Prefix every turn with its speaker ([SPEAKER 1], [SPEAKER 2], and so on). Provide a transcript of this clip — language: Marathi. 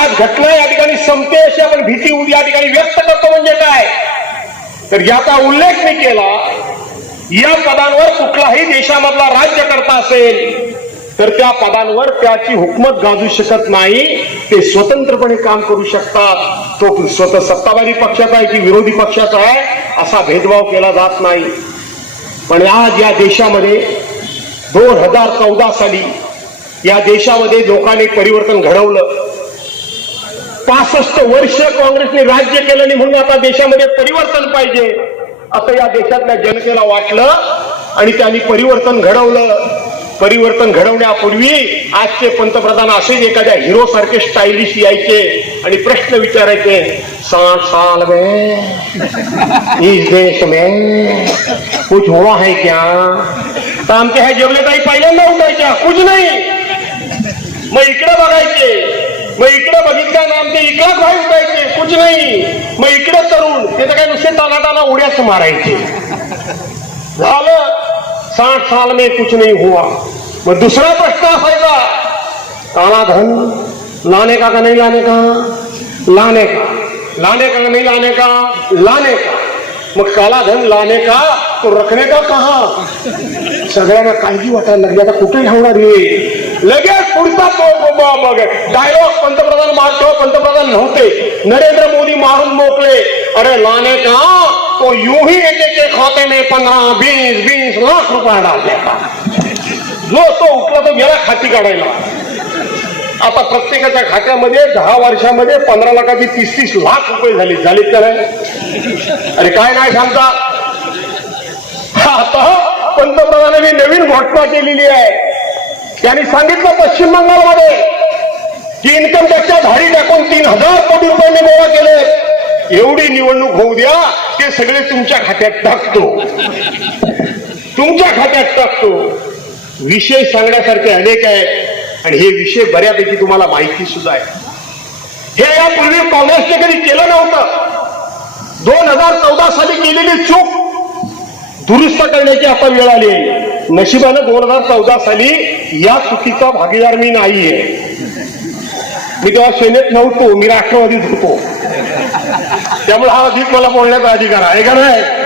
[SPEAKER 1] आज घटना या ठिकाणी संपते अशी आपण भीती उद्या या ठिकाणी व्यक्त करतो म्हणजे काय? तर याचा उल्लेख मी केला या पदांवर कुठलाही देशामधला राज्यकर्ता असेल तर त्या पदांवर त्याची हुकमत गाजू शकत नाही ते स्वतंत्रपणे काम करू शकतात. तो स्वतः सत्ताधारी पक्षाचा आहे की विरोधी पक्षाचा आहे असा भेदभाव केला जात नाही. पण आज या देशामध्ये दोन हजार चौदा साली या देशामध्ये लोकांनी परिवर्तन घडवलं. पासष्ट वर्ष काँग्रेसने राज्य केलं आणि म्हणून आता देशामध्ये परिवर्तन पाहिजे असं या देशातल्या जनतेला वाटलं आणि त्यांनी परिवर्तन घडवलं. परिवर्तन घडवण्यापूर्वी आजचे पंतप्रधान असेच एखाद्या हिरो सारखे स्टायलिश यायचे आणि प्रश्न विचारायचे साठ साल में इस देश में कुछ हुआ है क्या? तर आमच्या ह्या जेवलेताई पहिल्यांदा उठायच्या कुछ नाही. मग इकडे बघायचे मग इकडे बघितलं नाम ते इकडे भाई उठायचे कुछ नाही. मग इकडे तरुण ते तर काय नुसते टाना टाना उड्याच मारायचे. झालं साठ साल में कुछ नाही हुआ. मग दुसरा प्रश्न असायचा. काला धन लाने का का नाही लाने का? लाने का. लाने का नहीं लाने का? लाने का. मग काला धन लाने का? तो रखने का कहा? सगळ्यांना काळजी वाटायला लागली. आता कुठे ठेवणार हे? लगेच पुढचा मग. डायलॉग पंतप्रधान मारतो पंतप्रधान नव्हते. नरेंद्र मोदी मारून मोकले. अरे लाने का? तो यूं ही एक एक के खाते में पंधरा बीस बीस लाख रुपये डाल जो तो उठला तो गेला खाती काढायला. आता प्रत्येकाच्या खात्यामध्ये दहा वर्षामध्ये पंधरा लाखाची तीस तीस लाख रुपये झाले. झाले तर अरे काय नाही सांगता. आता पंतप्रधानांनी नवीन घोषणा केलेली आहे. त्यांनी सांगितलं पश्चिम बंगालमध्ये की इन्कम टॅक्सच्या धाडी टाकून तीन हजार कोटी रुपयांनी गोळा केले. एवढी निवडणूक होऊ द्या ते सगळे तुमच्या खात्यात टाकतो. तुमच्या खात्यात टाकतो. विषय सांगण्यासारखे अनेक आहेत आणि हे विषय बऱ्यापैकी तुम्हाला माहिती सुद्धा आहे. हे यापूर्वी काँग्रेसने कधी केलं नव्हतं. दोन हजार चौदा साली केलेली चूक दुरुस्त करण्याची आता वेळ आली नशिबानं दोन हजार चौदा साली या चुकीचा भागीदार मी नाहीये. मी तेव्हा सेनेत नव्हतो मी राष्ट्रवादीत होतो. त्यामुळे हा अधिक मला बोलण्याचा अधिकार आहे. का नाही